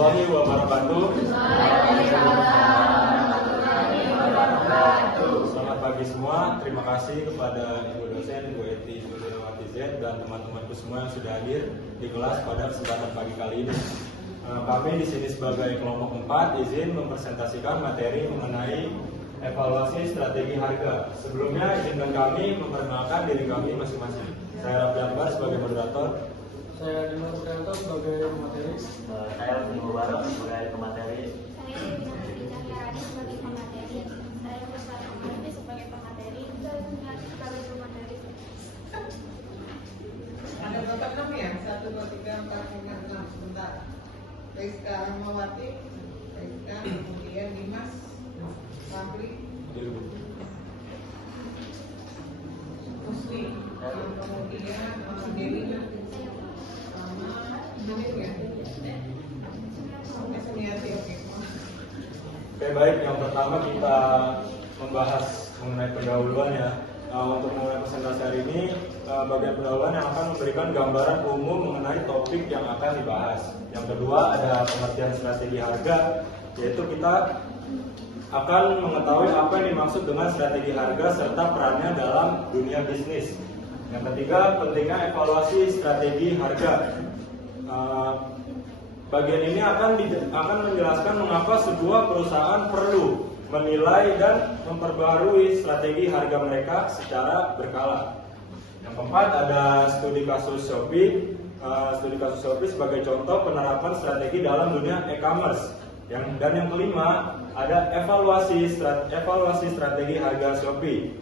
warahmatullahi wabarakatuh. Selamat pagi semua. Terima kasih kepada Ibu dosen, Bu Eti, Bu Lewati Z, dan teman-temanku semua yang sudah hadir di kelas pada kesempatan pagi kali ini. Kami di sini sebagai kelompok 4 izin mempresentasikan materi mengenai evaluasi strategi harga. Sebelumnya izinkan kami memperkenalkan diri kami masing-masing. Saya Raffi Akbar sebagai moderator. Saya Dimas Suprianto sebagai pemateri. Saya Udi Mubarak sebagai pemateri. Saya Cahyarani sebagai pemateri. Saya Ustaz Omari sebagai pemateri. Sebagai pemateri. Ada berapa nama ya? 1, 2, 3, 4, 5, 6. Sebentar. Rizka Rahmawati, Rizka, kemudian Dimas, Rafli, Musli, kemudian Dewi, sama Dewi ya. Seniati, oke. Oke, baik. Yang pertama kita membahas mengenai pendahuluan ya. Untuk mulai presentasi hari ini, bagian pendahuluan yang akan memberikan gambaran umum mengenai topik yang akan dibahas. Yang kedua ada pengertian strategi harga, yaitu kita akan mengetahui apa yang dimaksud dengan strategi harga serta perannya dalam dunia bisnis. Yang ketiga, pentingnya evaluasi strategi harga. Bagian ini akan menjelaskan mengapa sebuah perusahaan perlu menilai dan memperbarui strategi harga mereka secara berkala. Yang keempat ada studi kasus Shopee. Studi kasus Shopee sebagai contoh penerapan strategi dalam dunia e-commerce. Dan yang kelima ada evaluasi strategi harga Shopee.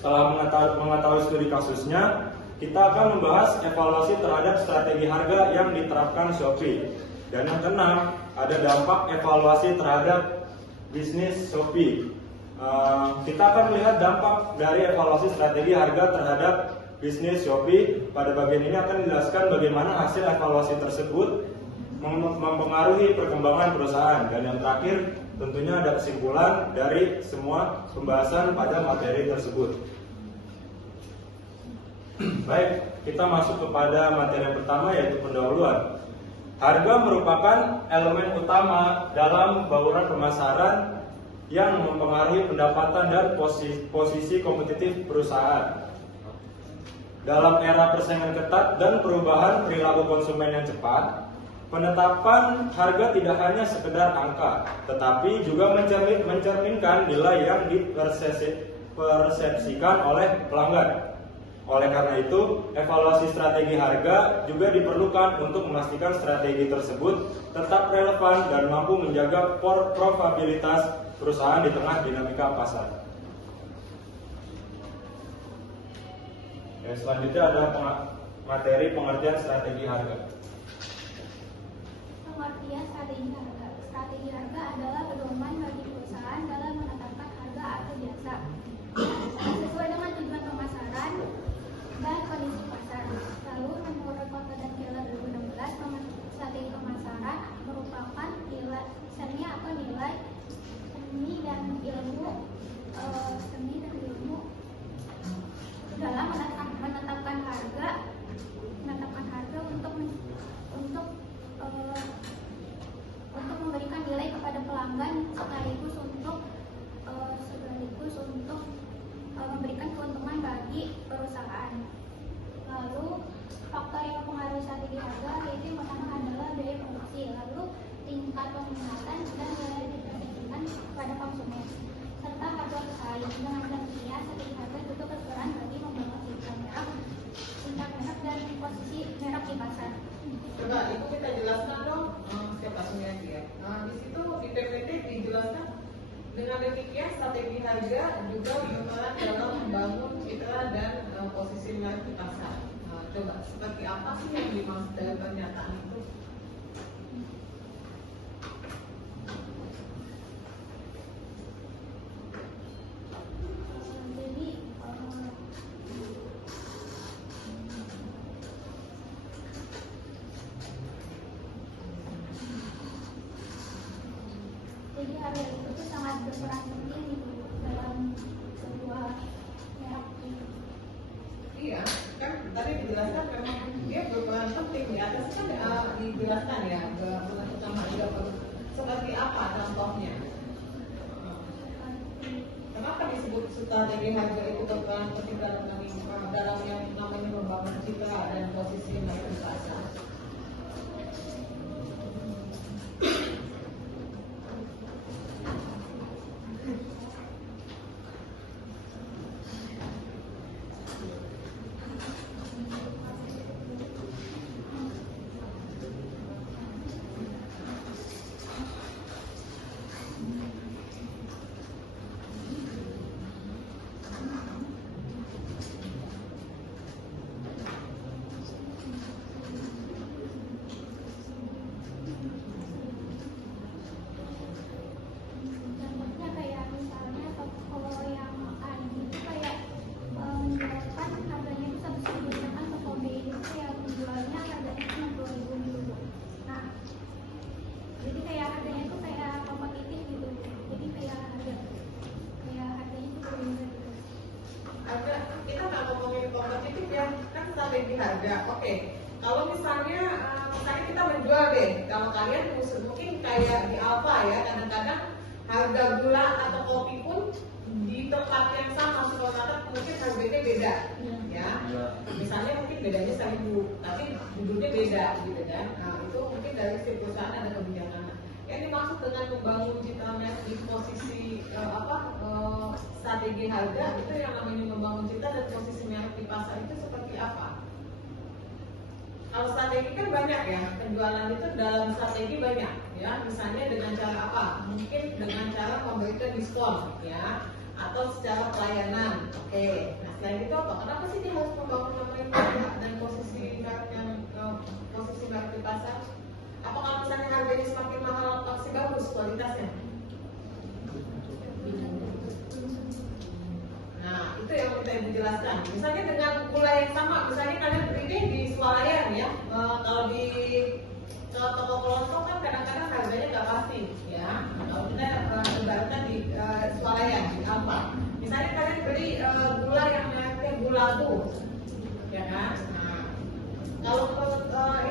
Setelah mengetahui studi kasusnya, kita akan membahas evaluasi terhadap strategi harga yang diterapkan Shopee. Dan yang keenam ada dampak evaluasi terhadap bisnis Shopee. Kita akan melihat dampak dari evaluasi strategi harga terhadap bisnis Shopee. Pada bagian ini akan dijelaskan bagaimana hasil evaluasi tersebut mempengaruhi perkembangan perusahaan. Dan yang terakhir tentunya ada kesimpulan dari semua pembahasan pada materi tersebut. Baik, kita masuk kepada materi yang pertama, yaitu pendahuluan. Harga merupakan elemen utama dalam bauran pemasaran yang mempengaruhi pendapatan dan posisi kompetitif perusahaan. Dalam era persaingan ketat dan perubahan perilaku konsumen yang cepat, penetapan harga tidak hanya sekedar angka, tetapi juga mencerminkan nilai yang dipersepsikan oleh pelanggan. Oleh karena itu, evaluasi strategi harga juga diperlukan untuk memastikan strategi tersebut tetap relevan dan mampu menjaga probabilitas perusahaan di tengah dinamika pasar. Selanjutnya ada materi pengertian strategi harga. Pengertian strategi harga. Strategi harga adalah pedoman bagi perusahaan dalam menetapkan harga atau jasa sesuai dengan tujuan pemasaran dan kondisi pasar. Lalu menurut Konten Keller 2016, strategi pemasaran merupakan seni atau nilai seni dan ilmu dalam menetapkan harga untuk memberikan nilai kepada pelanggan sekaligus untuk memberikan keuntungan bagi perusahaan. Lalu faktor yang mempengaruhi strategi harga yaitu yang pertama adalah biaya produksi, lalu tingkat peminatan dan nilai diperhitungkan kepada konsumen, serta faktor pesaing. Dengan demikian, strategi harga juga berperan bagi membangun tingkat merek dan posisi merek di pasar. Coba itu kita jelaskan dong, siapa Suniati ya. Di situ di PPT dijelaskan dengan demikian strategi harga juga berperan dalam membangun citra dan posisi merek di pasar. Coba seperti apa sih yang dimaksud dari pernyataan itu? Jadi harga itu sangat berperan penting dalam sebuah merek. Iya, kan tadi dijelaskan memang dia berperan penting di atas kan dijelaskan ya peran utama juga seperti apa contohnya. Kenapa disebut strategi harga itu berperan penting dalam yang namanya membangun citra dan posisi merek di pasar? Contohnya kayak misalnya toko yang A itu kayak menyebabkan harganya itu 100.000, sedangkan toko B itu kayak menjualnya harganya 60.000 dulu. Nah, jadi kayak harganya itu kayak kompetitif gitu. Jadi kayak harganya itu berbeda gitu. Ada kita nggak ngomongin kompetitif ya, kan strategi harga. Oke, kalau misalnya kita menjual deh, kalau kalian mungkin kayak di Alfa ya, kadang-kadang harga gula atau kopi pun di tempat yang sama supermarket mungkin harganya beda, ya. Misalnya mungkin bedanya 1.000, tapi judulnya beda, gitu kan? Nah itu mungkin dari si perusahaan ada kebijakan. Yang dimaksud dengan membangun citra merek di posisi strategi harga itu yang namanya membangun citra dan posisi merek di pasar itu seperti apa? Kalau strategi kan banyak ya, penjualan itu dalam strategi banyak ya. Misalnya dengan cara apa? Mungkin dengan cara memberikan diskon ya, atau secara pelayanan. Oke. Nah selain itu apa? Kenapa sih dia harus membangun namanya harga dan posisi merek di pasar? Apakah misalnya harganya semakin mahal pasti bagus kualitasnya? Nah, itu yang kita dijelaskan. Misalnya dengan gula yang sama, misalnya kalian beli deh di swalayan ya. Kalau di toko kelontong kan kadang-kadang harganya nggak pasti ya. Kalau kita ibaratkan di swalayan di Alfa, misalnya kalian beli gula yang mereknya gula tuh, ya kan? Nah, kalau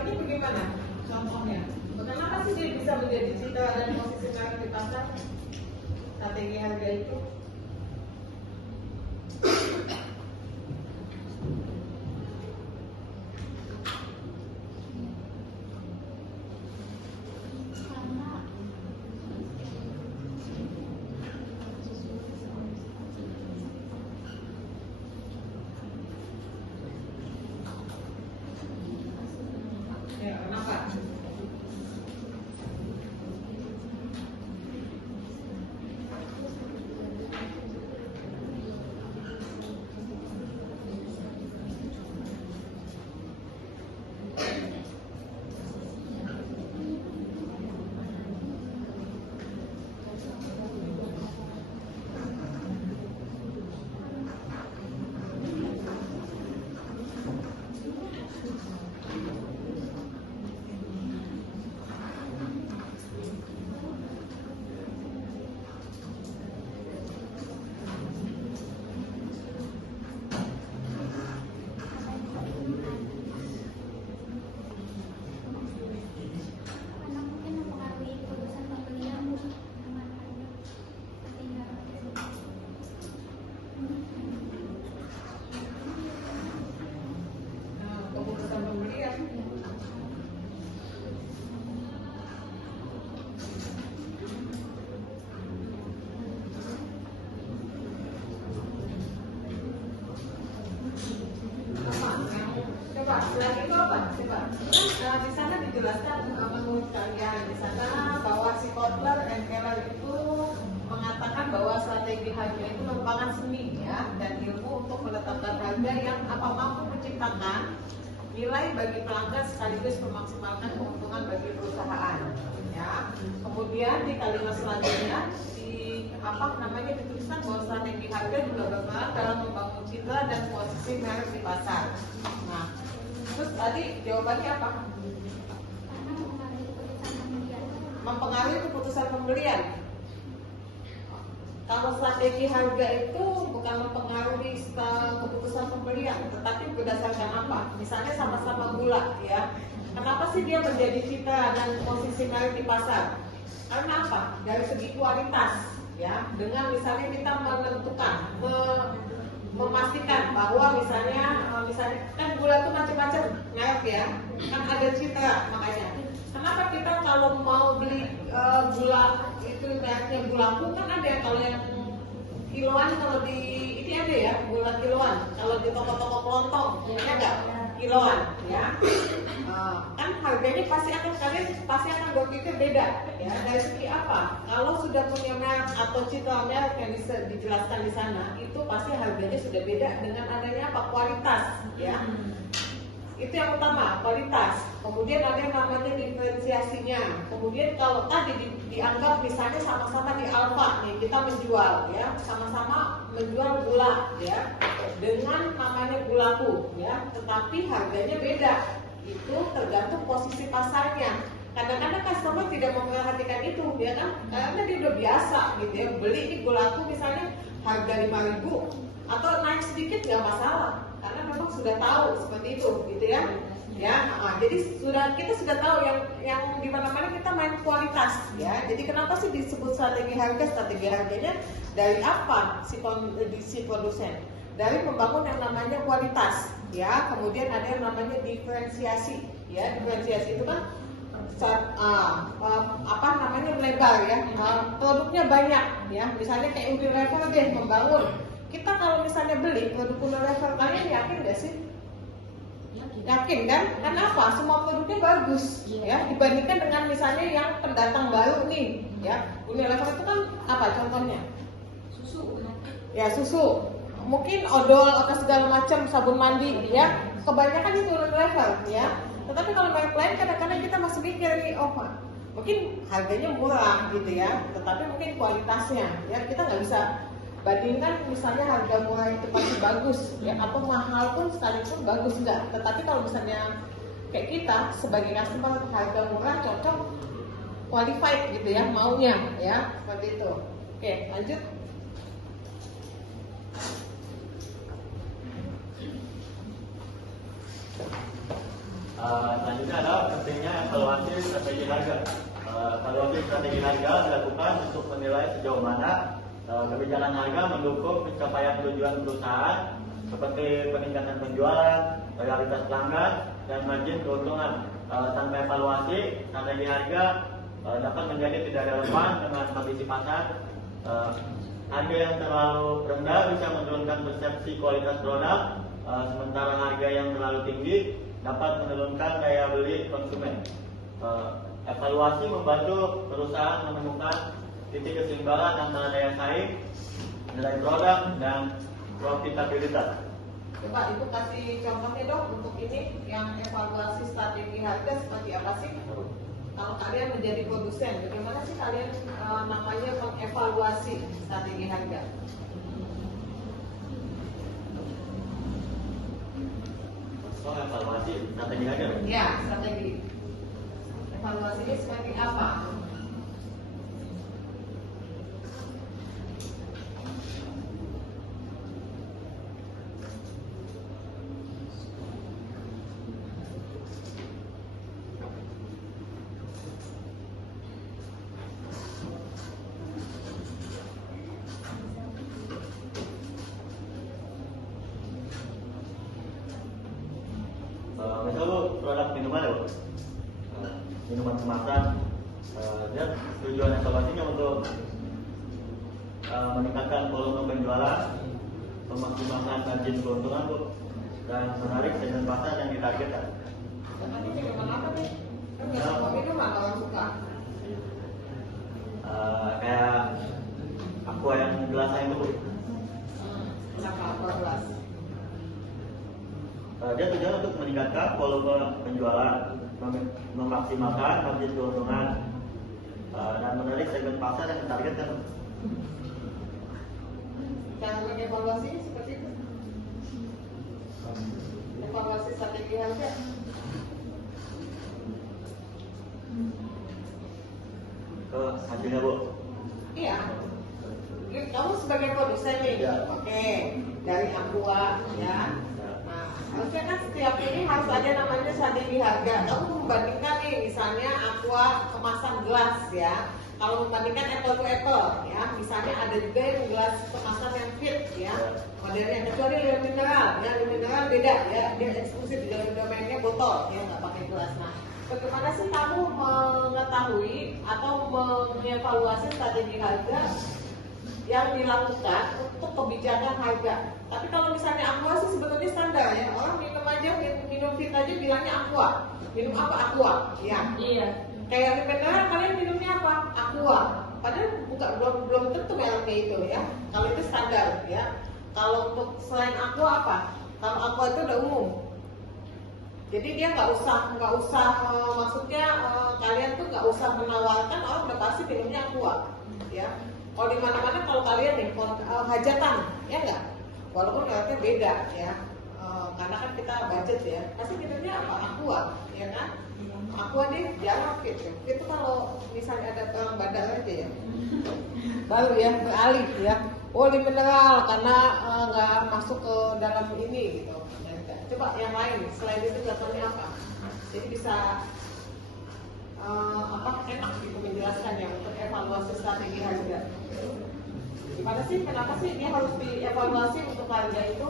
ini bagaimana contohnya? Kenapa sih dia bisa menjadi citra dan posisi merek di pasar? Strategi harga itu. Ya, kenapa? Karena mungkin mempengaruhi keputusan pembelian dengan harga sehingga Keputusan pembelian. Coba selain itu apa? Coba. Nah, di sana dijelaskan menurut kalian di sana bahwa si Kotler dan Keller itu mengatakan bahwa strategi harga itu merupakan seni ya dan ilmu untuk menetapkan harga yang mampu menciptakan nilai bagi pelanggan sekaligus memaksimalkan keuntungan bagi perusahaan. Ya. Kemudian di kalimat selanjutnya dituliskan bahwa strategi harga juga berperan dalam membangun citra dan posisi merek di pasar. Nah, terus tadi jawabannya apa? karena mempengaruhi keputusan pembelian. Mempengaruhi keputusan pembelian. Kalau strategi harga itu bukan mempengaruhi keputusan pembelian, tetapi berdasarkan apa? Misalnya sama-sama gula, ya. Kenapa sih dia menjadi citra dan posisi merit di pasar? Karena apa? Dari segi kualitas, ya. Dengan misalnya kita menentukan, memastikan bahwa misalnya kan gula itu macam-macam merek ya, kan ada citra makanya. Kenapa kita kalau mau beli gula itu mereknya Gulaku kan ada kalau yang kiloan, kalau di ini ada ya gula kiloan, kalau di toko-toko kelontong ada nggak kiloan ya. Kan harganya kalian pasti akan berpikir beda ya. Dari segi apa? Kalau sudah punya merek atau citra merek yang bisa dijelaskan di sana, itu pasti harganya sudah beda dengan adanya apa? Kualitas ya. Itu yang utama, kualitas. Kemudian ada yang namanya diferensiasinya. Kemudian kalau tadi dianggap misalnya sama-sama di Alfa nih kita menjual ya, sama-sama menjual gula ya dengan namanya Gulaku ya, tetapi harganya beda. Itu tergantung posisi pasarnya. Kadang-kadang customer tidak memperhatikan itu ya kan, karena dia udah biasa gitu ya, beli ini Gulaku misalnya harga 5.000 atau naik sedikit nggak masalah, karena memang sudah tahu seperti itu gitu ya. Jadi kita sudah tahu yang di mana-mana kita main kualitas ya. Jadi kenapa sih disebut strategi harga? Strategi harganya dari apa si produsen? Dari membangun yang namanya kualitas ya. Kemudian ada yang namanya diferensiasi ya. Diferensiasi itu kan melebar ya. Produknya banyak ya. Misalnya kayak Unilever deh membangun. Kita kalau misalnya beli produk Unilever, kalian yakin nggak sih? Yakin kan? Kenapa? Semua produknya bagus ya, dibandingkan dengan misalnya yang pendatang baru nih ya. Unilever itu kan apa contohnya? Susu. Ya susu, mungkin odol atau segala macam sabun mandi ya. Kebanyakan itu Unilever ya. Tetapi kalau merek lain kadang-kadang kita masih mikir nih, oh mungkin harganya murah gitu ya, tetapi mungkin kualitasnya ya kita nggak bisa bandingkan. Misalnya harga murah itu pasti bagus ya, atau mahal pun sekalipun bagus enggak. Tetapi kalau misalnya kayak kita sebagai customer harga murah cocok, qualified gitu ya maunya ya, seperti itu. Oke, lanjut. Selanjutnya adalah pentingnya evaluasi strategi harga. Evaluasi strategi harga dilakukan untuk menilai sejauh mana kebijakan harga mendukung pencapaian tujuan perusahaan seperti peningkatan penjualan, loyalitas pelanggan, dan margin keuntungan. Tanpa evaluasi, strategi harga dapat menjadi tidak relevan dengan kondisi pasar. Harga yang terlalu rendah bisa menurunkan persepsi kualitas produk, sementara harga yang terlalu tinggi dapat menurunkan daya beli konsumen. Evaluasi membantu perusahaan menemukan titik keseimbangan antara daya saing, nilai produk, dan profitabilitas. Coba ibu kasih contohnya dong untuk ini yang evaluasi strategi harga seperti apa sih? Kalau kalian menjadi produsen, bagaimana sih kalian namanya mengevaluasi strategi harga? Oh, evaluasi strategi harga? Ya, strategi. Evaluasinya seperti apa? Misal Bu, produk minuman ya Bu, minuman kemasan, dia tujuan evaluasinya untuk meningkatkan volume penjualan, memaksimalkan margin keuntungan Bu, dan menarik segmen pasar yang ditargetkan. Ini minuman apa nih? Kan nggak semua minuman orang suka. Kayak aqua yang gelasnya itu Bu. Kenapa apa gelas? Dia tujuan untuk meningkatkan volume penjualan, memaksimalkan margin keuntungan, dan menarik segmen pasar yang ditargetkan. Cara mengevaluasinya seperti itu. Evaluasi strategi harga. Ke hasilnya Bu. Iya. Kamu sebagai produsen nih, Ya. oke, dari Aqua, ya. Nah, harusnya kan setiap ini harus ada namanya strategi harga. Kamu membandingkan nih, misalnya Aqua kemasan gelas, ya. Kalau membandingkan apple to apple, ya, misalnya ada juga yang gelas kemasan yang fit, ya, modelnya kecuali Leo Mineral, ya, Leo Mineral beda, ya, dia eksklusif di dalam domainnya botol, ya, nggak pakai gelas. Nah, bagaimana sih kamu mengetahui atau mengevaluasi strategi harga yang dilakukan untuk kebijakan harga? Tapi kalau misalnya Aqua sih sebetulnya standar, ya, orang minum aja, minum fit aja bilangnya Aqua, minum apa Aqua, ya. Iya. Kayak mineral kalian minumnya apa? Aqua. Padahal belum tentu mereknya itu, ya. Kalau itu standar, ya. Kalau untuk selain Aqua apa? Kalau Aqua itu udah umum. Jadi dia nggak usah maksudnya kalian tuh nggak usah menawarkan, orang udah pasti minumnya Aqua, ya. Kalau di mana-mana kalau kalian nih hajatan, ya nggak? Walaupun mereknya beda, ya. Karena kan kita budget, ya. Pasti minumnya apa? Aqua, ya kan? Aqua deh jarang fit, ya. Itu kalau misalnya ada orang bandar aja, ya. Baru ya beralih, ya. Oh, ini mineral karena nggak masuk ke dalam ini gitu. Coba yang lain selain itu contohnya apa? Jadi bisa enak gitu menjelaskan ya untuk evaluasi strategi harga. Gimana sih? Kenapa sih dia harus dievaluasi untuk harga itu?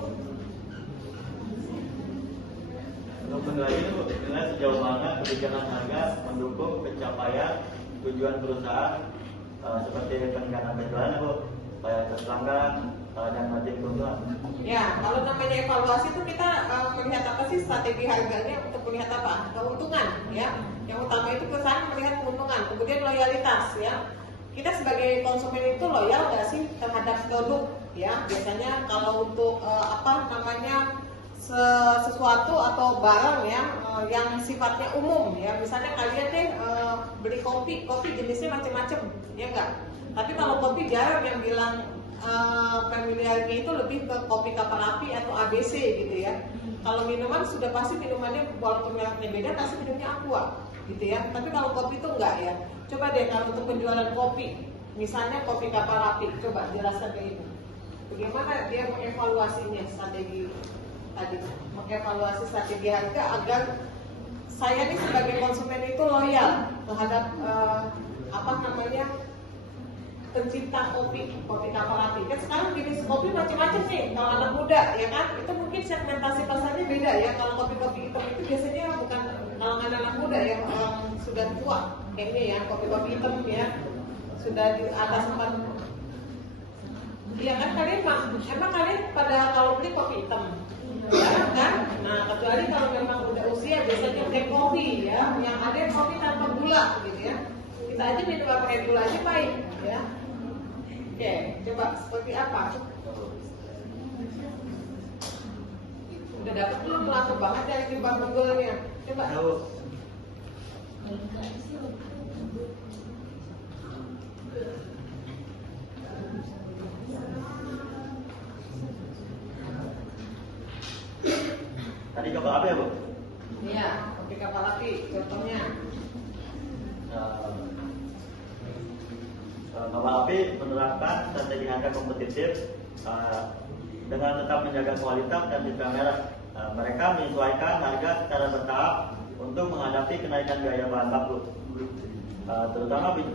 Untuk menilai itu, menilai sejauh mana kebijakan harga mendukung pencapaian tujuan perusahaan seperti peningkatan penjualan, Bu, supaya pelanggan dan margin keuntungan. Ya, kalau namanya evaluasi itu kita melihat apa sih strategi harganya untuk melihat apa? Keuntungan, ya. Yang utama itu perusahaan melihat keuntungan, kemudian loyalitas, ya. Kita sebagai konsumen itu loyal nggak sih terhadap produk, ya? Biasanya kalau untuk sesuatu atau barang, ya, yang sifatnya umum, ya. Misalnya kalian deh beli kopi jenisnya macam-macam, ya enggak? Tapi kalau kopi jarang yang bilang familiarnya itu lebih ke kopi kapal api atau ABC gitu, ya. Kalau minuman sudah pasti minumannya walaupun mereknya beda pasti minumnya Aqua gitu, ya. Tapi kalau kopi itu enggak, ya. Coba deh kalau untuk penjualan kopi, misalnya kopi kapal api, coba jelaskan ke ibu. Bagaimana dia mengevaluasinya strategi tadi, mengevaluasi strategi harga agar saya nih sebagai konsumen itu loyal terhadap pencinta kopi kapal api. Kan sekarang jenis kopi macam-macam nih. Kalau anak muda, ya kan, itu mungkin segmentasi pasarnya beda, ya. Kalau kopi hitam itu biasanya bukan kalangan anak muda, ya, orang sudah tua. Kayak ini, ya, kopi hitam, ya, sudah di atas 40. Iya kan, emang kalian pada kalau beli kopi hitam, ya kan? Nah, kecuali kalau memang udah usia biasanya black coffee, ya, yang ada kopi tanpa gula, gitu, ya. Kita aja minum pakai gula aja pahit, ya. Oke, coba seperti apa? Udah dapet belum? Langsung banget dari di Google-nya. Coba. Tadi kapal api ya, Bu? Iya, kopi kapal api contohnya. Kapal api menerapkan strategi harga kompetitif dengan tetap menjaga kualitas dan citra merek. Mereka menyesuaikan harga secara bertahap untuk menghadapi kenaikan biaya bahan baku, terutama biji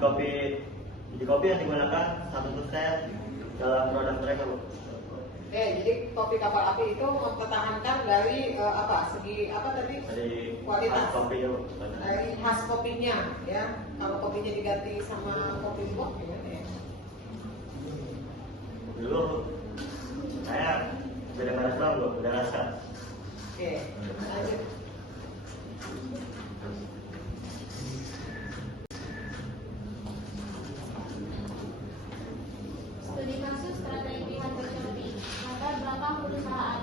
kopi yang digunakan 1% dalam produk mereka, Bu. Jadi kopi kapal api itu mempertahankan dari segi apa tadi? Dari kualitas kopi, Bu. dari khas kopinya, ya. Kalau kopinya diganti sama kopi buah gimana, ya? Dulu saya beda merek, Bu, beda rasa. Oke, lanjut. Studi kasus strategi harga Shopee. Latar belakang perusahaan.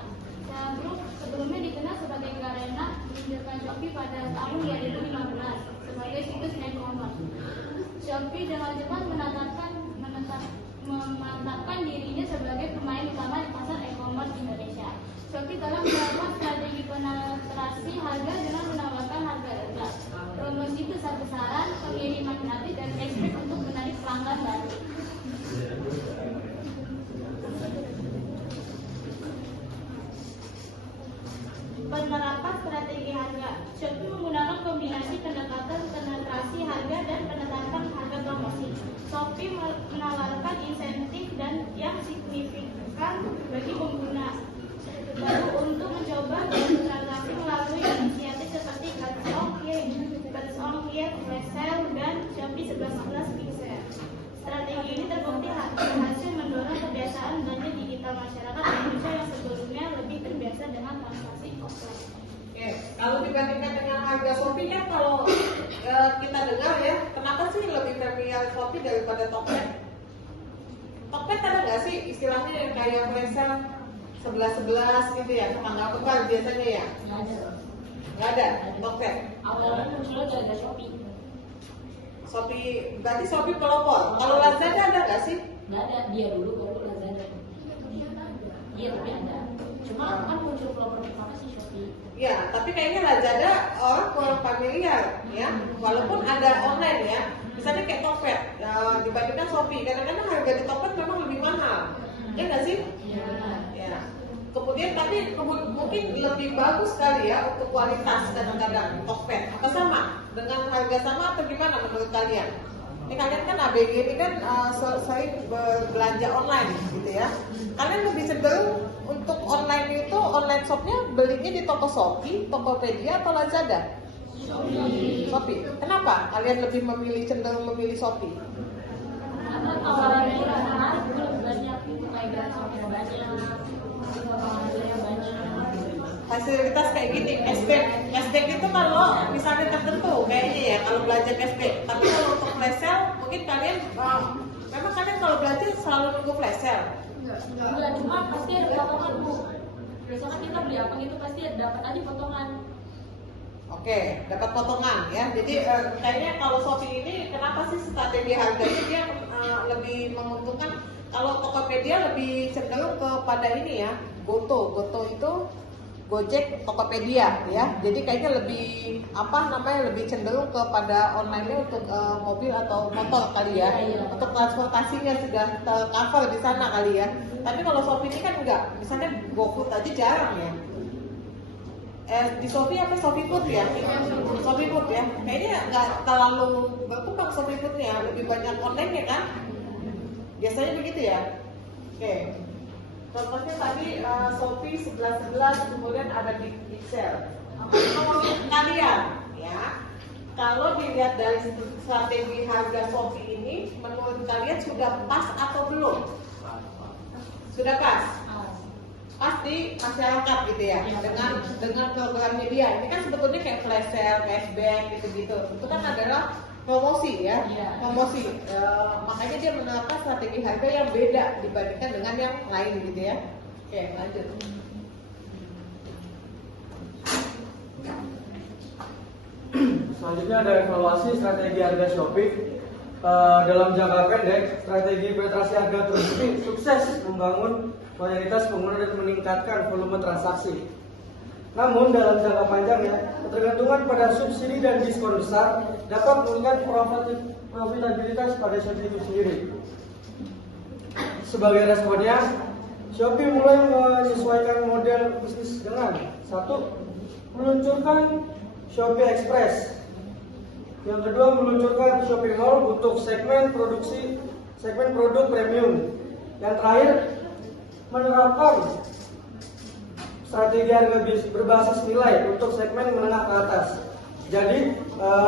Sebelumnya dikenal sebagai Garena, mendirikan Shopee pada tahun 2015 sebagai situs e-commerce. Shopee dengan cepat memantapkan dirinya sebagai pemain utama di pasar e-commerce Indonesia. Shopee telah melakukan strategi penetrasi harga dengan menawarkan harga rendah, promosi besar-besaran, pengiriman gratis, dan cashback untuk menarik pelanggan baru. informasi harga dan penetapan harga promosi. Shopee menawarkan insentif dan yang signifikan bagi pengguna. Lalu untuk mencoba transaksi melalui inisiatif seperti Cards on Here, Flash Sale, dan Shopee 1111 Pixel. Strategi ini terbukti berhasil mendorong kebiasaan belanja digital masyarakat Indonesia yang sebelumnya lebih terbiasa dengan transaksi offline. Oke, kalau dibandingkan dengan harga Shopee kan kalau kita dengar ya, kenapa sih lebih familiar Shopee daripada Tokped? Tokped ada nggak sih istilahnya yang kayak flash sale 11-11 gitu ya, tanggal kebal biasanya ya? Nggak ada, Tokped. Awalnya munculnya gara-gara Shopee. Shopee, berarti Shopee pelopor. Kalau Lazada ada nggak sih? Nggak ada, dia dulu baru Lazada. Iya tapi ada. Cuma kan muncul pelopor pertama sih Shopee. Ya, tapi kayaknya Lazada orang kurang familiar ya. Walaupun ada online ya. Misalnya kayak Tokped, dibandingkan Shopee, kadang-kadang harga di Tokped memang lebih mahal. Ya nggak sih? Iya. Ya. Kemudian tapi mungkin lebih bagus sekali ya untuk kualitas kadang-kadang Tokped. Apa sama? Dengan harga sama atau gimana menurut kalian? Ini kalian kan ABG ini kan sering belanja online gitu ya. Kalian lebih cenderung untuk online itu online shopnya belinya di toko Shopee, Tokopedia atau Lazada? Shopee. Kenapa? Kalian lebih cenderung memilih Shopee? Karena tawarannya menarik, lebih banyak kayak Shopee banyak, potongannya banyak. Fasilitas kayak gini, cashback itu kalau misalnya tertentu kayaknya ya kalau belanja cashback. Tapi kalau untuk flash sale mungkin kalian memang kalian kalau belanja selalu nunggu flash sale. Enggak, cuma pasti ada potongan Bu. Misalkan kita beli apa gitu pasti dapat aja potongan. Oke, dapat potongan ya. Jadi kayaknya kalau Shopee ini kenapa sih strategi harganya dia lebih menguntungkan? Kalau Tokopedia lebih cenderung kepada ini ya, Goto itu Gojek, Tokopedia ya. Jadi kayaknya lebih lebih cenderung kepada online-nya untuk mobil atau motor kali ya. Untuk transportasinya sudah tercover di sana kali ya. Tapi kalau Shopee ini kan enggak. Misalnya GoFood aja jarang ya. Di Shopee apa Shopee Food ya? Shopee Food ya. Kayaknya nggak terlalu berkembang Shopee Food-nya, lebih banyak online-nya kan? Biasanya begitu ya. Oke. Contohnya tadi Shopee 11-11, kemudian ada Big Pixel. Menurut kalian, ya, kalau dilihat dari strategi harga Shopee ini, menurut kalian sudah pas atau belum? Sudah pas? Pas di masyarakat gitu ya, dengan program media. Ini kan sebetulnya kayak flash sale, cashback gitu-gitu. Itu kan adalah promosi ya, promosi. Makanya dia menerapkan strategi harga yang beda dibandingkan dengan yang lain gitu ya. Oke, lanjut. Selanjutnya ada evaluasi strategi harga Shopee. Dalam jangka pendek, strategi penetrasi harga terbukti sukses membangun mayoritas pengguna dan meningkatkan volume transaksi. Namun dalam jangka panjangnya, ketergantungan pada subsidi dan diskon besar dapat menurunkan profitabilitas pada Shopee itu sendiri. Sebagai responnya, Shopee mulai menyesuaikan model bisnis dengan 1. Meluncurkan Shopee Express. Yang kedua, meluncurkan Shopee Mall untuk segmen produk premium. Yang terakhir, menerapkan strategi harga berbasis nilai untuk segmen menengah ke atas. Jadi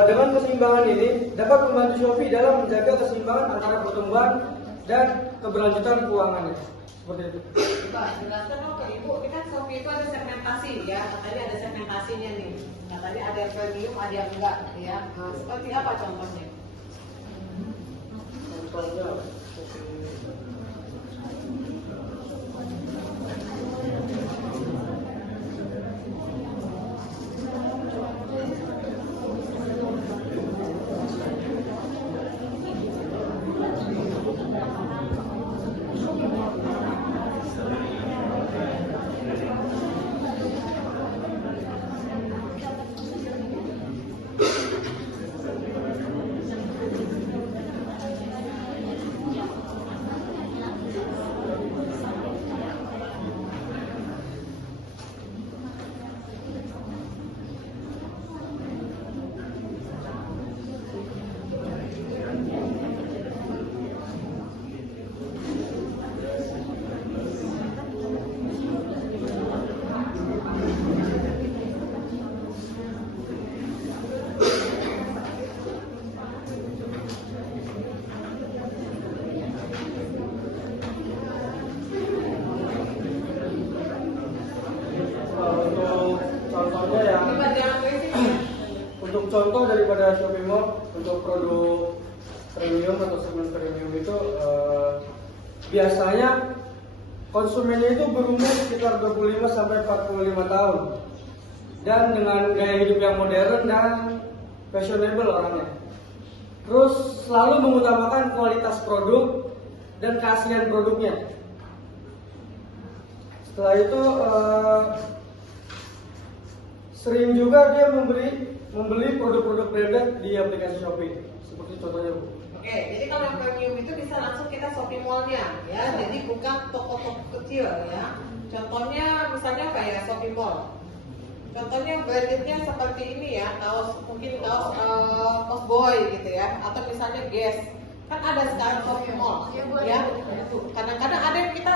dengan keseimbangan ini dapat membantu Shopee dalam menjaga keseimbangan antara pertumbuhan dan keberlanjutan keuangannya. Seperti itu. Pak, jelaskan dong ke Ibu, ini kan Shopee itu ada segmentasi ya, katanya ada segmentasinya nih. Katanya ada yang premium, ada yang enggak ya. Nah, seperti apa contohnya? Contohnya jangan berisik ya. Untuk contoh daripada Shopee Mall untuk produk premium atau segmen premium itu biasanya konsumennya itu berumur sekitar 25 sampai 45 tahun dan dengan gaya hidup yang modern dan fashionable orangnya. Terus selalu mengutamakan kualitas produk dan keaslian produknya. Setelah itu sering juga dia membeli produk-produk branded di aplikasi Shopee. Seperti contohnya, Bu. Oke, jadi kalau yang premium itu bisa langsung kita Shopee Mall-nya ya. Jadi bukan toko-toko kecil ya. Contohnya misalnya kayak Shopee Mall. Contohnya brandednya seperti ini ya, mungkin kaos boy gitu ya, atau misalnya Guess. Kan ada sekarang Shopee Mall ya. Kadang-kadang ada yang kita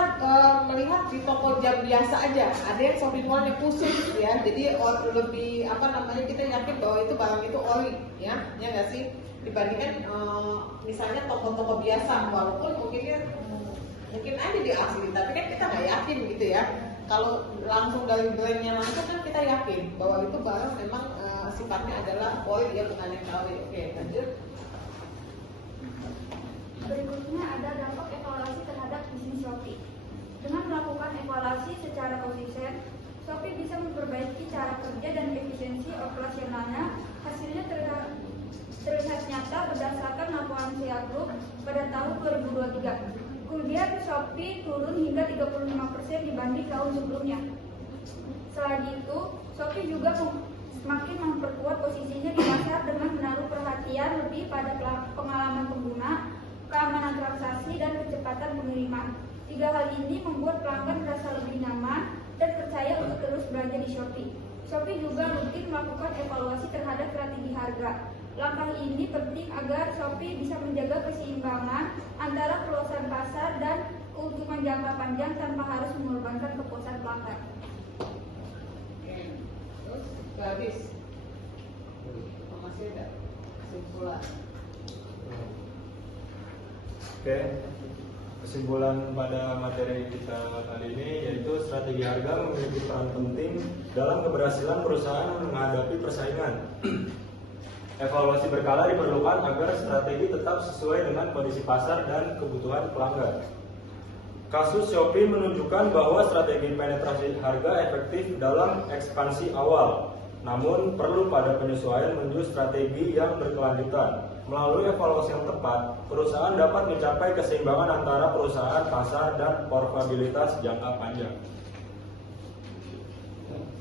melihat di toko jam biasa aja, ada yang Shopee Mall-nya khusus ya. Jadi lebih kita yakin bahwa itu barang itu ori ya nggak sih? Dibandingkan misalnya toko-toko biasa, walaupun mungkin aja di asli, tapi kan kita nggak yakin gitu ya. Kalau langsung dari brandnya langsung kan kita yakin bahwa itu barang memang sifatnya adalah ori ya, bukan yang KW. Oke, lanjut. Berikutnya ada dampak evaluasi terhadap bisnis Shopee. Dengan melakukan evaluasi secara konsisten, Shopee bisa memperbaiki cara kerja dan efisiensi operasionalnya. Hasilnya terlihat nyata berdasarkan laporan SEA Group pada tahun 2023. Kemudian Shopee turun hingga 35% dibanding tahun sebelumnya. Selain itu, Shopee juga semakin memperkuat posisinya di pasar dengan menaruh perhatian lebih pada pengalaman pengguna, keamanan transaksi, dan kecepatan pengiriman. 3 hal ini membuat pelanggan merasa lebih nyaman dan percaya untuk terus belanja di Shopee. Shopee juga rutin melakukan evaluasi terhadap strategi harga. Langkah ini penting agar Shopee bisa menjaga keseimbangan antara peluasan pasar dan keuntungan jangka panjang tanpa harus mengorbankan kepuasan pelanggan. Oke, terus habis. Masih ada kesimpulan. Oke, kesimpulan pada materi kita kali ini yaitu strategi harga memiliki peran penting dalam keberhasilan perusahaan menghadapi persaingan. Evaluasi berkala diperlukan agar strategi tetap sesuai dengan kondisi pasar dan kebutuhan pelanggan. Kasus Shopee menunjukkan bahwa strategi penetrasi harga efektif dalam ekspansi awal, namun perlu pada penyesuaian menuju strategi yang berkelanjutan. Melalui evaluasi yang tepat, perusahaan dapat mencapai keseimbangan antara perusahaan, pasar, dan profitabilitas jangka panjang.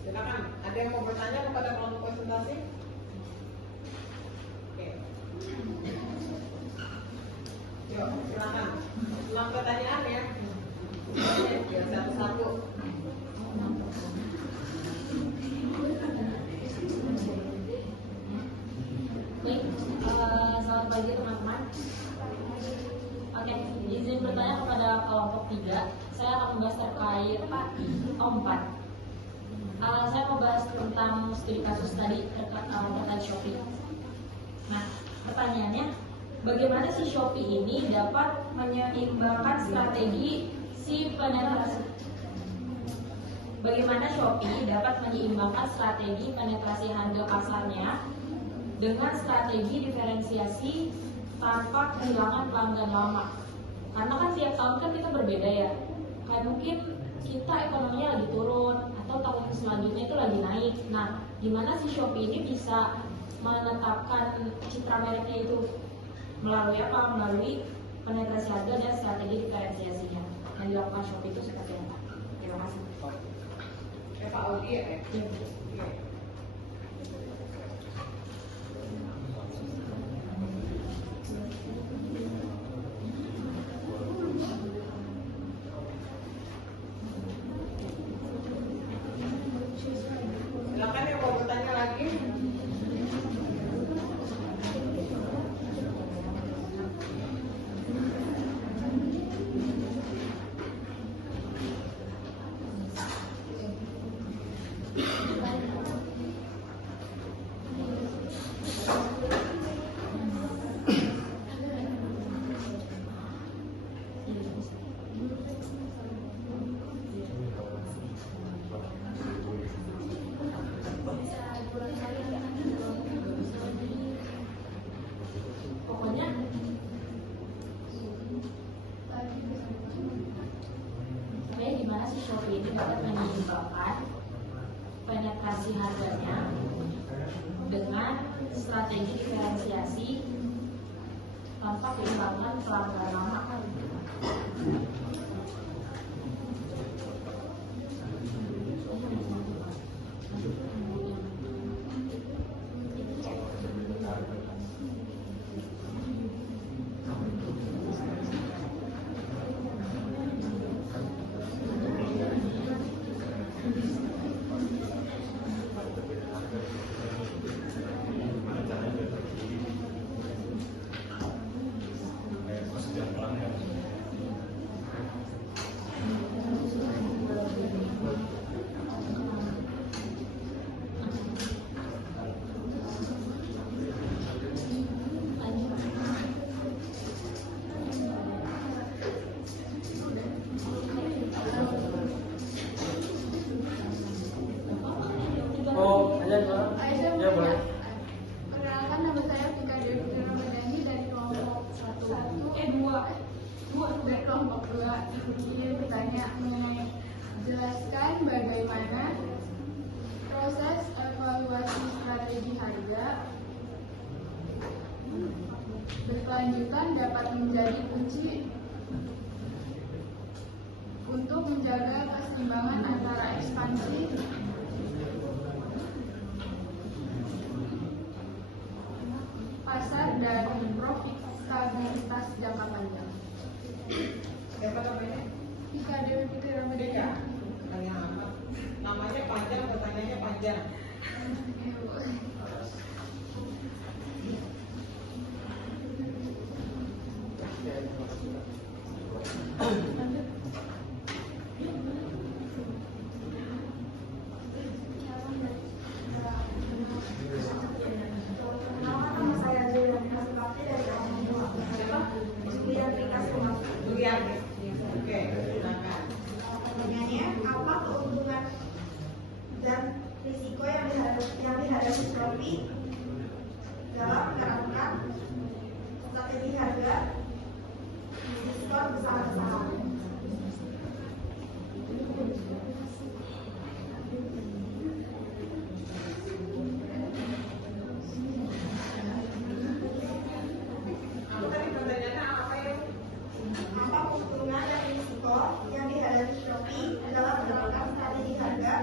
Silakan, ada yang mau bertanya kepada kelompok presentasi? Oke. Yuk, silakan. Ulang pertanyaan ya. Biar satu-satu. Baik, selamat pagi teman-teman. Oke, izin bertanya kepada kelompok 3. Saya akan membahas terkait 4. Saya mau bahas tentang studi kasus tadi terkait Shopee. Nah, pertanyaannya, bagaimana si Shopee ini dapat menyeimbangkan strategi si penetrasi? Bagaimana Shopee dapat menyeimbangkan strategi penetrasi harga pasarnya dengan strategi diferensiasi tanpa kehilangan pelanggan lama? Karena kan tiap tahun kan kita berbeda ya. Kayak mungkin kita ekonominya lagi turun atau tahun selanjutnya itu lagi naik. Nah, gimana si Shopee ini bisa menetapkan citra mereknya itu melalui apa? Melalui penetrasi harga dan strategi diferensiasinya yang dilakukan Shopee itu seperti apa? Terima kasih. Pak Audi ya? Ya. Silakan yang mau bertanya lagi. strategi diferensiasi tanpa kehilangan pelanggan lama. Oh, aja Aisyah ya boleh. Perkenalkan, nama saya Tika Dewi Putri Ramadhani dari kelompok 2 dari kelompok 2. Ingin bertanya mengenai jelaskan bagaimana proses evaluasi strategi harga berkelanjutan dapat menjadi kunci untuk menjaga keseimbangan antara ekspansi pasar dan profitabilitas jangka panjang. Siapa namanya? Tika Dewi Putri Ramadhani. Deka. Tanya apa? Namanya panjang, pertanyaannya panjang. Nama saya Julian Kasubakti dari kelompok 2. Julian. Oke, silakan. Pertanyaannya, apa keuntungan dan risiko yang dihadapi Shopee dalam menerapkan strategi harga diskon besar-besaran? Aku tadi pertanyaannya apa ya? Apa keuntungan dan risiko yang dihadapi Shopee dalam menerapkan strategi harga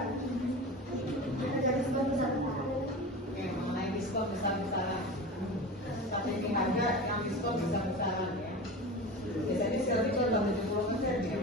diskon besar-besaran? Oke, mengenai diskon besar-besaran. Strategi harga yang diskon besar-besaran ya. Biasanya sekarang itu adalah 70% ya.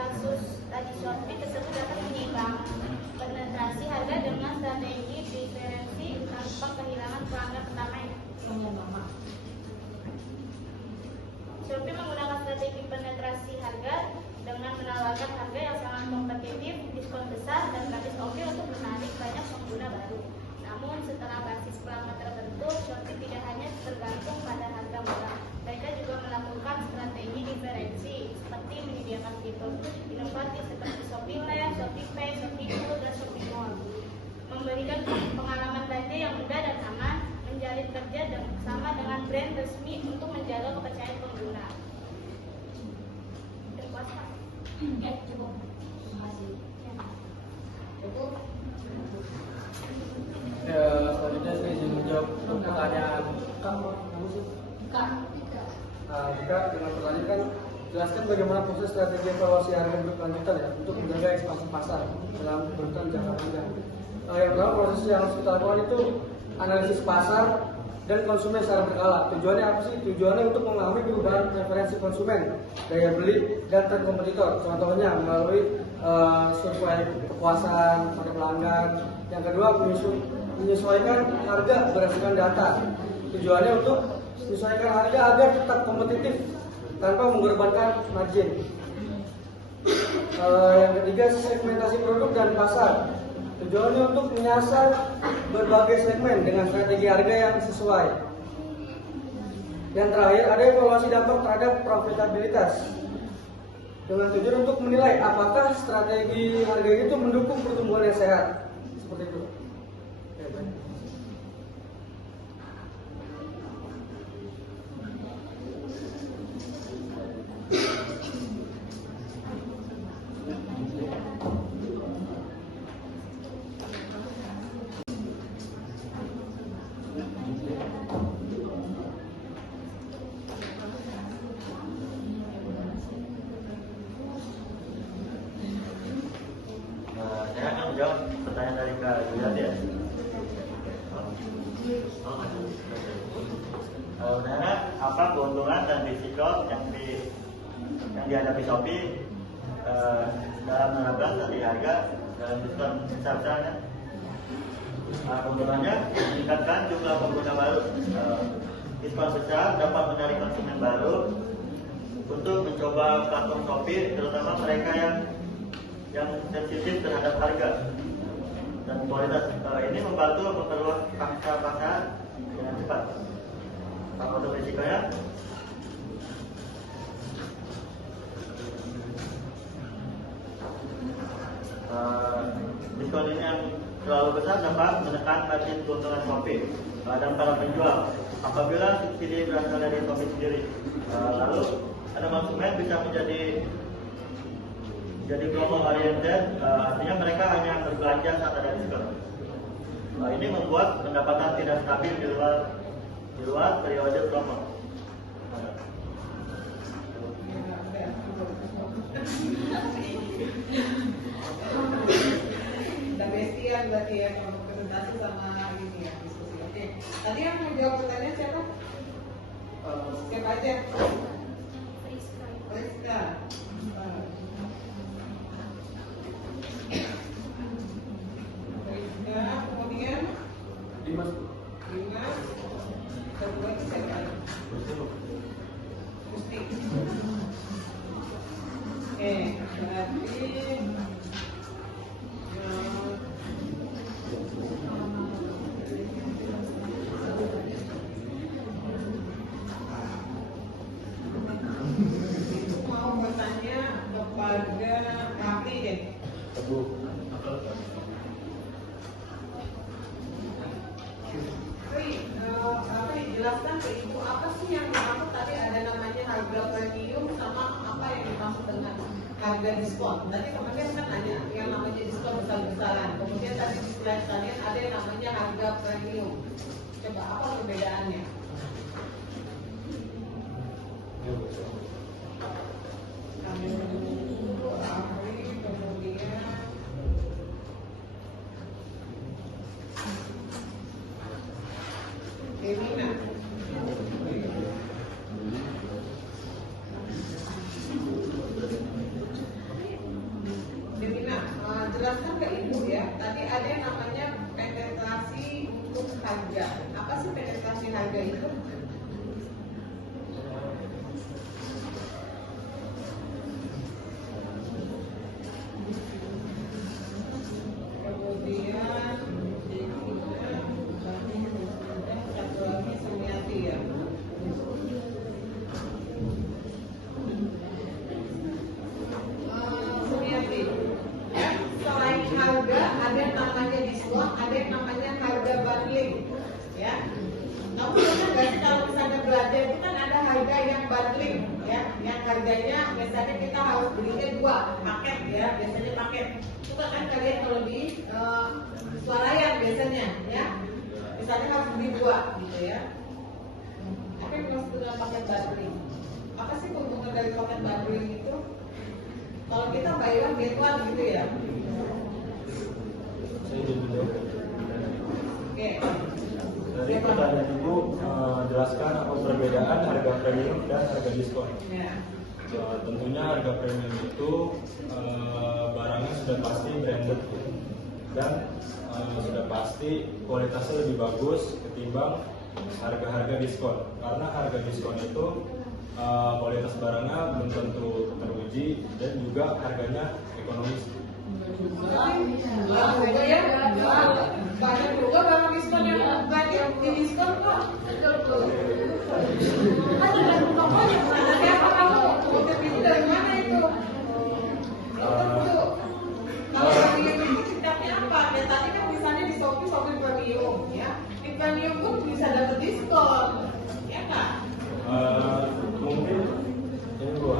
kasus tadi Shopee tersebut dapat menyeimbang penetrasi harga dengan strategi diferensi tanpa kehilangan pelanggan pertama yang lama. Shopee menggunakan strategi penetrasi harga dengan menawarkan harga yang sangat kompetitif, diskon besar, dan gratis ongkir untuk menarik banyak pengguna baru. Namun setelah basis pelanggan terbentuk, Shopee tidak hanya tergantung pada harga murah. Mereka juga melakukan strategi diferensi seperti menyediakan fitur inovatif seperti Shopee Land, Shopee Pay, Shopee Food, dan Shopee Mall. Memberikan pengalaman belanja yang mudah dan aman, menjalin kerja bersama dengan brand resmi untuk menjaga kepercayaan pengguna. Cukup. Terima kasih. Cukup. Selanjutnya saya ingin menjawab pertanyaan Kak. Jika dengan pertanyaan kan jelaskan bagaimana proses strategi evaluasi harga berkelanjutan ya untuk menjaga ekspansi pasar dalam bertahan jangka panjang. Yang pertama proses yang harus kita lakukan itu analisis pasar dan konsumen secara berkala. Tujuannya apa sih? Tujuannya untuk memahami perubahan preferensi konsumen, daya beli, dan tren kompetitor. Contohnya melalui survei kepuasan pada pelanggan. Yang kedua menyesuaikan harga berdasarkan data. Tujuannya untuk menyesuaikan harga agar tetap kompetitif tanpa mengorbankan margin. Yang ketiga segmentasi produk dan pasar. Tujuannya untuk menyasar berbagai segmen dengan strategi harga yang sesuai. Yang terakhir ada evaluasi dampak terhadap profitabilitas dengan tujuan untuk menilai apakah strategi harga itu mendukung pertumbuhan yang sehat. Seperti itu. Saya akan menjawab pertanyaan dari Kak Julian ya. Sebenarnya apa keuntungan dan risiko yang dihadapi Shopee dalam menerapkan strategi harga dalam diskon besar-besarnya? Keuntungannya meningkatkan jumlah pengguna baru. Diskon besar dapat menarik konsumen baru untuk mencoba platform Shopee, terutama mereka yang sensitif terhadap harga dan kualitas. Ini membantu memperluas pangsa pasar dengan cepat. Apa untuk risikonya? Diskon ini yang terlalu besar dapat menekan margin keuntungan Shopee dan para penjual apabila subsidi berasal dari Shopee sendiri. Lalu ada konsumen bisa menjadi promo oriented, artinya mereka hanya berbelanja saat ada diskon. Ini membuat pendapatan tidak stabil di luar periode promo. Udah bestian berarti ya kalau presentasi sama ini ya diskusi. Oke. Tadi yang menjawab pertanyaan siapa? Siapa aja? Friska. Kemudian Dimas, kedua itu siapa? Gusti. Oke, berarti mau bertanya kepada Raffi deh. Jelaskan ke ibu apa sih yang dimaksud tadi ada namanya harga premium sama apa yang dimaksud dengan harga diskon. Tadi kemudian kan nanya yang namanya diskon besar-besaran. Kemudian tadi di slide tadi ada yang namanya harga premium. Coba apa perbedaannya? Emina. bundling ya, yang harganya biasanya kita harus belinya 2 paket ya, biasanya paket. Suka kan kalian kalau di swalayan biasanya ya, misalnya harus beli 2 gitu ya. Apa yang dimaksud dengan paket bundling? Apa sih keuntungan dari paket bundling itu? Kalau kita buy one get one gitu ya. Saya dulu. Oke. Dari pertanyaan Ibu, jelaskan apa perbedaan harga premium dan harga diskon. Ya. Tentunya harga premium itu barangnya sudah pasti branded dan sudah pasti kualitasnya lebih bagus ketimbang harga-harga diskon. Karena harga diskon itu kualitas barangnya belum tentu teruji dan juga harganya ekonomis. Banyak juga barang diskon yang banyak di diskon kok. Siapa kamu? Kutip itu dari mana itu? Kalau premium itu tingkatnya apa? Ya tadi kan misalnya di Shopee premium ya. Di premium pun bisa dapat diskon, ya kan? Mungkin ini Bu,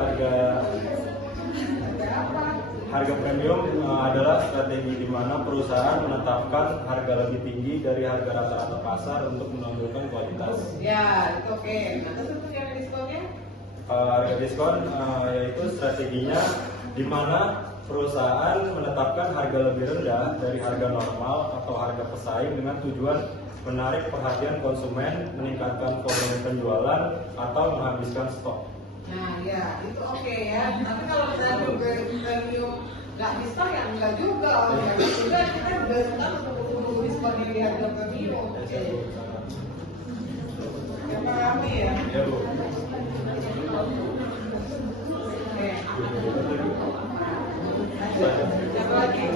harga premium adalah strategi di mana perusahaan menetapkan harga lebih tinggi dari harga rata-rata pasar untuk menonjolkan kualitas. Ya, itu oke. Nah, terus untuk yang diskonnya? Harga diskon yaitu strateginya di mana perusahaan menetapkan harga lebih rendah dari harga normal atau harga pesaing dengan tujuan menarik perhatian konsumen, meningkatkan volume penjualan, atau menghabiskan stok. Nah, ya, itu oke ya. Tapi kalau misalnya premium nggak diskon ya enggak juga. Ya, juga kita udah senang untuk diskon yang di harga premium. Oke. Ya, pahami ya? Ya Bu. Oke. Siapa lagi?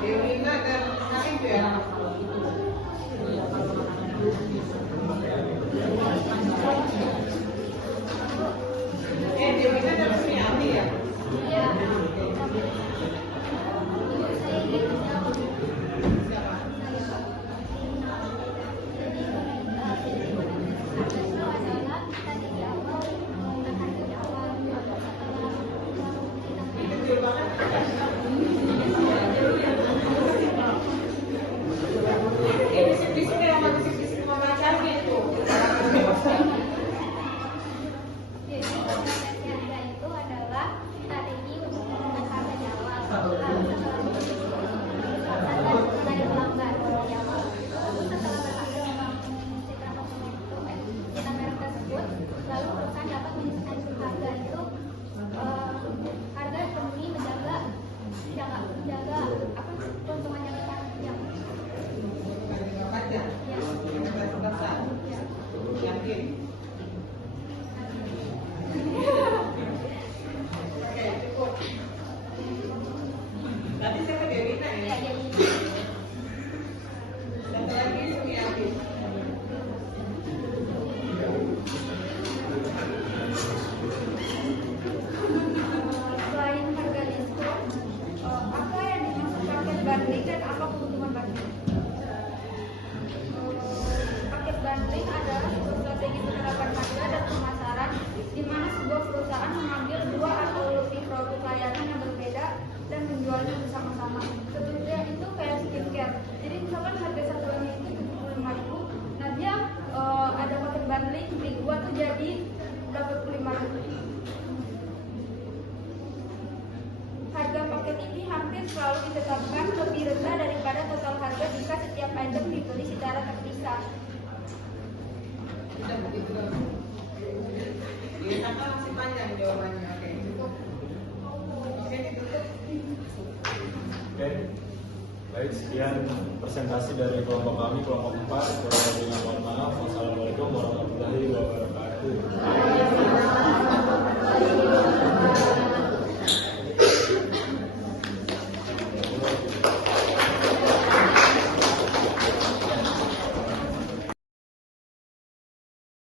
Dewina dan Naif ya? Dewina dan Sumiati ya? Iya. Saya ingin menjawab. Siapa? Ini kecil banget. Ini bisik-bisik sama bisik-bisik sama pacarnya itu. Jadi prosesnya itu adalah strategi untuk menekan harga di awal. Lalu setelah itu menarik pelanggan di awal. Lalu setelah berhasil membangun citra konsumen itu, citra merek tersebut, lalu perusahaan dapat menentukan harga itu harga demi menjaga apa keuntungan yang panjang. Jangka panjang. Ya. Jangka besar. Ya. Yakin. Oke, cukup. Tadi siapa Dewina ya? Ya, jadi Satu lagi Sumiati. selain harga diskon, apa yang dimaksud paket bundling dan apa keuntungan bundling? Paket bundling adalah sebuah strategi penerapan harga dan pemasaran di mana sebuah perusahaan mengambil 2 atau lebih produk layanan yang berbeda dan menjualnya bersama-sama. Contohnya itu kayak skincare. Jadi misalkan harga satuannya itu 75.000, nah dia ada paket bundling beli 2 tuh jadi 85.000. Harga paket ini hampir selalu ditetapkan lebih rendah daripada total harga jika setiap item dibeli secara terpisah. Sudah begitu dong. Iya, kan masih panjang jawabannya. Oke, cukup. Oke, ditutup. Oke. Baik, sekian presentasi dari kelompok kami, kelompok 4. Kurang lebihnya mohon maaf. Wassalamualaikum warahmatullahi wabarakatuh.